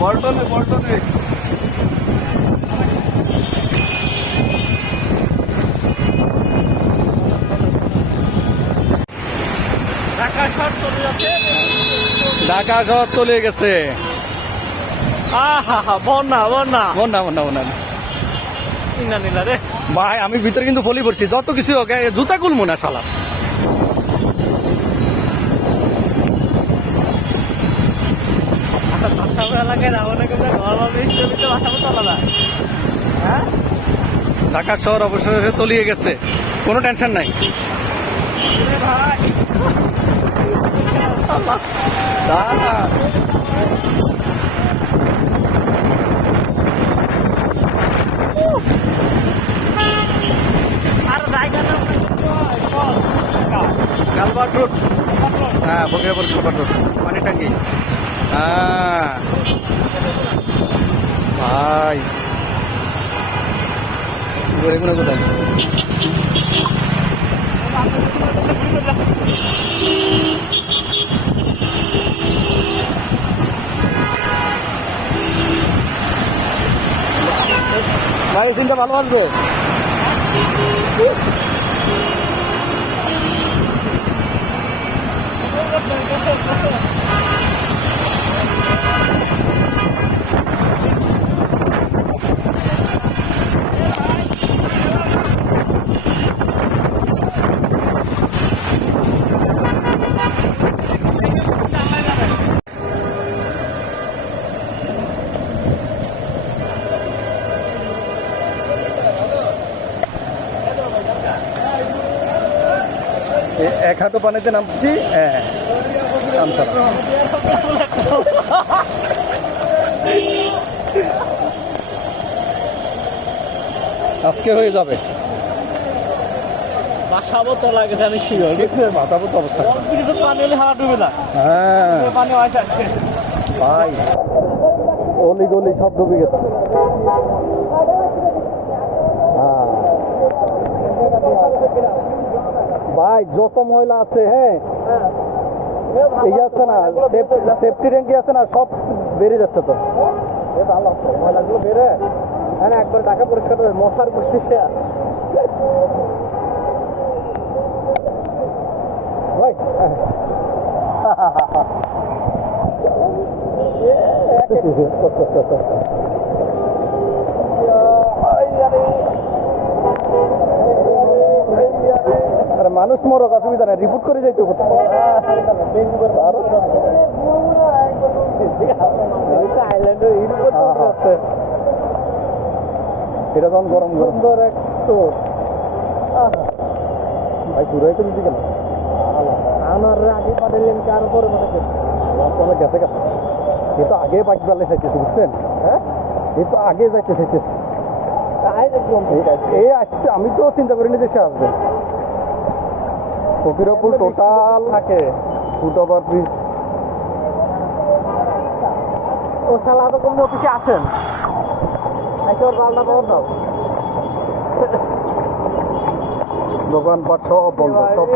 পল্টনে পল্টনে ঢাকা শহর চলে গেছে। বন্যা বন্যা বন্যা বন্যা বন্যা কিনা নিলা রে ভাই, আমি ভিতরে কিন্তু ফলি পড়ছি, যত কিছু হোক জুতা খুলবো না শালা। ঢাকা শহর অবসরে তলিয়ে গেছে, কোনো টেনশন নাই। কালভার্ট রোড, হ্যাঁ বগিরাপুর কালভার্ট রোড, পানি ট্যাঙ্কি। হ্যাঁ ভাই, গরিব কোথায়? ভাই সিনটা ভালো আসবে। এক হাঁটু পানিতে নামছি। হ্যাঁ আজকে হয়ে যাবে। বাসাবো তো লাগে জানি মাথা মতো অবস্থা, পানি হলে হাওয়া ডুবে না। হ্যাঁ পানি আসছে ভাই, অলি গলি সব ডুবে গেছে। ভাই যত ময়লা আছে, হ্যাঁ এই আছে না সেফটি ট্যাঙ্কি আছে না, সব বেড়ে যাচ্ছে তো। ভালো ময়লাগুলো বেড়ে হ্যাঁ একবার ঢাকা পরিষ্কার হবে, মশার গোষ্ঠী ভাই আরে মানুষ মরক, অসুবিধা নেই, রিপোর্ট করে যাইতে হবে। এটা তখন গরম গরম একটু ভাই ঘুরাই তো দিতে গেল আমার আগে পাঠালেন কার পরে পাঠাচ্ছেন অনেক গেছে গেছে। এ তো আগে বাইক বেলা চাইতেছে, বুঝছেন? হ্যাঁ এ তো আগে যাইতে চাইতেছে। এই আসছে, আমি তো চিন্তা করিনি যে সে আসবে। ফকিরপুর টোটাল থাকে ফুট ওভার ব্রিজ। ও শালা তো কোন অফিসে আসেন ওর পাল্টা পাওয়ার দাও। দোকানপাট সব বন্ধ, সব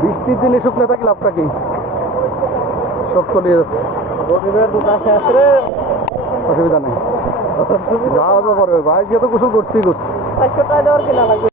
বৃষ্টির দিনে শুকনো থাকলে লাভটা কি? সব চলিয়ে যাচ্ছে, গরিবের দোকান শেষ রে, অসুবিধা নেই। যাওয়া যাবে ভাই, গিয়ে তো গোসল করছি। দেওয়ার কিনা লাগবে।